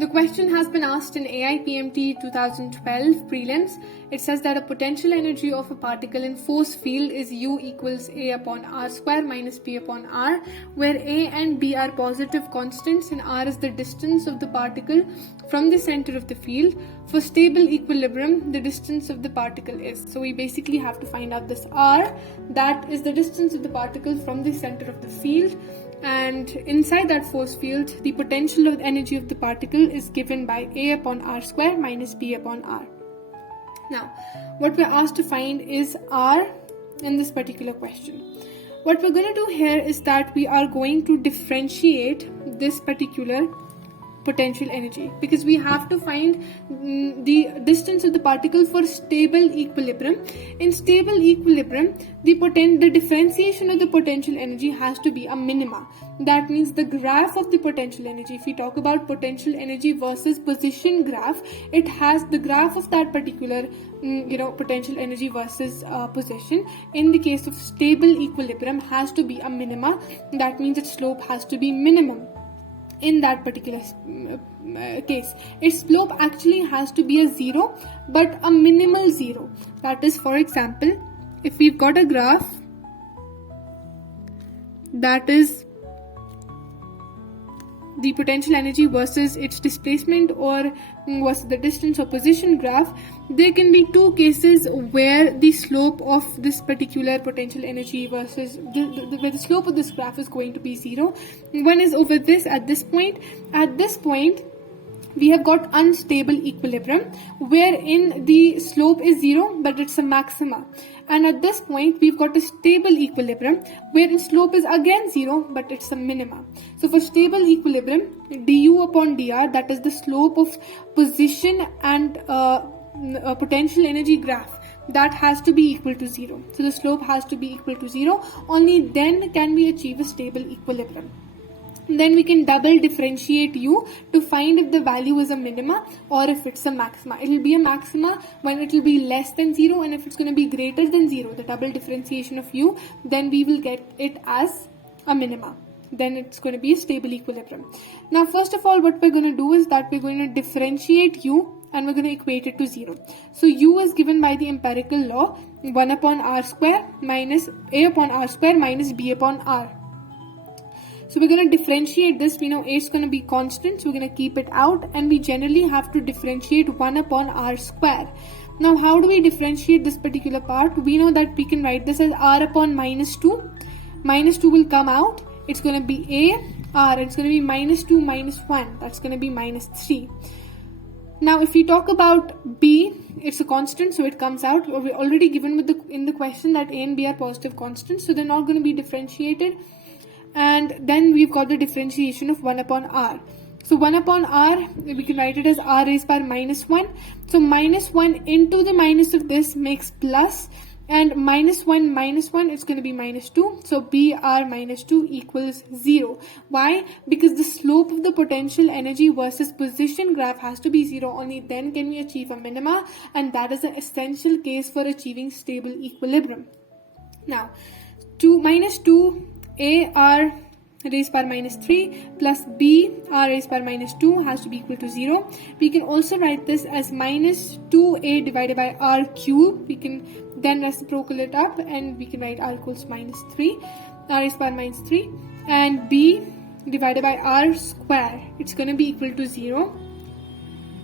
The question has been asked in AIPMT 2012 prelims. It says that a potential energy of a particle in force field is U equals A upon R square minus B upon R, where A and B are positive constants and R is the distance of the particle from the center of the field. For stable equilibrium, the distance of the particle is. So we basically have to find out this R, that is the distance of the particle from the center of the field. And inside that force field, the potential of the energy of the particle is given by A upon R square minus B upon R. Now, what we're asked to find is R in this particular question. What we're going to do here is that we are going to differentiate this particular potential energy, because we have to find the distance of the particle for stable equilibrium. In stable equilibrium, the differentiation of the potential energy has to be a minima. That means the graph of the potential energy, if we talk about potential energy versus position graph, it has the graph of that particular potential energy versus position. In the case of stable equilibrium, has to be a minima. That means its slope has to be minimum. In that particular case, its slope actually has to be a zero, but a minimal zero. That is, for example, if we've got a graph that is the potential energy versus its displacement or versus the distance or position graph, there can be two cases where the slope of this particular potential energy versus where the slope of this graph is going to be zero. One is over this at this point. At this point, we have got unstable equilibrium wherein the slope is zero but it's a maxima. And at this point, we've got a stable equilibrium wherein slope is again zero but it's a minima. So for stable equilibrium, du upon dr, that is the slope of position and potential energy graph, that has to be equal to zero. So the slope has to be equal to zero. Only then can we achieve a stable equilibrium. Then we can double differentiate U to find if the value is a minima or if it's a maxima. It will be a maxima when it will be less than 0, and if it's going to be greater than 0, the double differentiation of U, then we will get it as a minima. Then it's going to be a stable equilibrium. Now, first of all, what we're going to do is that we're going to differentiate U and we're going to equate it to 0. So U is given by the empirical law 1 upon R square minus A upon R square minus B upon R. So we're going to differentiate this. We know A is going to be constant, so we're going to keep it out, and we generally have to differentiate 1 upon R square. Now, how do we differentiate this particular part? We know that we can write this as R upon minus 2. Minus 2 will come out. It's going to be A, R. It's going to be minus 2 minus 1. That's going to be minus 3. Now, if we talk about B, it's a constant, so it comes out. We're already given in the question that A and B are positive constants, so they're not going to be differentiated. And then we've got the differentiation of 1 upon R. So 1 upon R, we can write it as R raised by minus 1. So minus 1 into the minus of this makes plus, and minus 1 minus 1, it's going to be minus 2. So BR minus 2 equals 0. Why? Because the slope of the potential energy versus position graph has to be 0. Only then can we achieve a minima, and that is an essential case for achieving stable equilibrium. Now, minus 2 A R raised by minus 3 plus B R raised by minus 2 has to be equal to 0. We can also write this as minus 2A divided by R cube. We can then reciprocal it up and we can write R equals minus 3, R raised by minus 3, and B divided by R square. It's going to be equal to 0.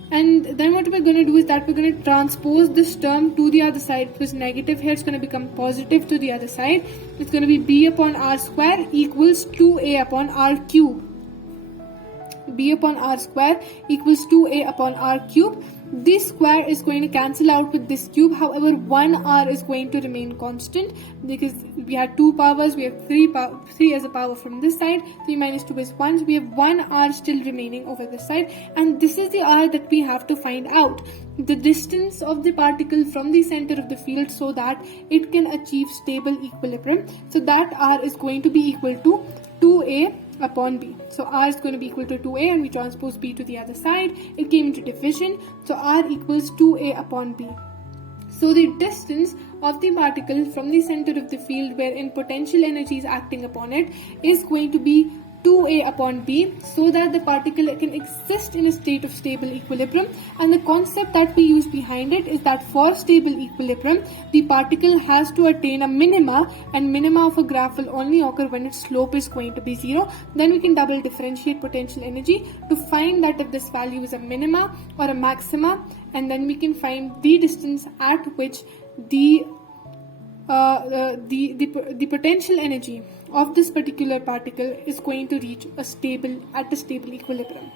And then what we're going to do is that we're going to transpose this term to the other side. Because negative here, it's going to become positive to the other side. It's going to be B upon R square equals 2A upon R cube. B upon R square equals 2A upon R cube. This square is going to cancel out with this cube. However, 1R is going to remain constant because we had 2 powers. We have 3 as a power from this side. 3 minus 2 is 1. So we have 1R still remaining over this side. And this is the R that we have to find out. The distance of the particle from the center of the field so that it can achieve stable equilibrium. So that R is going to be equal to 2A upon B. So R is going to be equal to 2A, and we transpose B to the other side. It came into division. So R equals 2A upon B. So the distance of the particle from the center of the field wherein potential energy is acting upon it is going to be 2a upon b, so that the particle can exist in a state of stable equilibrium. And the concept that we use behind it is that for stable equilibrium, the particle has to attain a minima, and minima of a graph will only occur when its slope is going to be 0. Then we can double differentiate potential energy to find that if this value is a minima or a maxima, and then we can find the distance at which the potential energy of this particular particle is going to reach a stable equilibrium.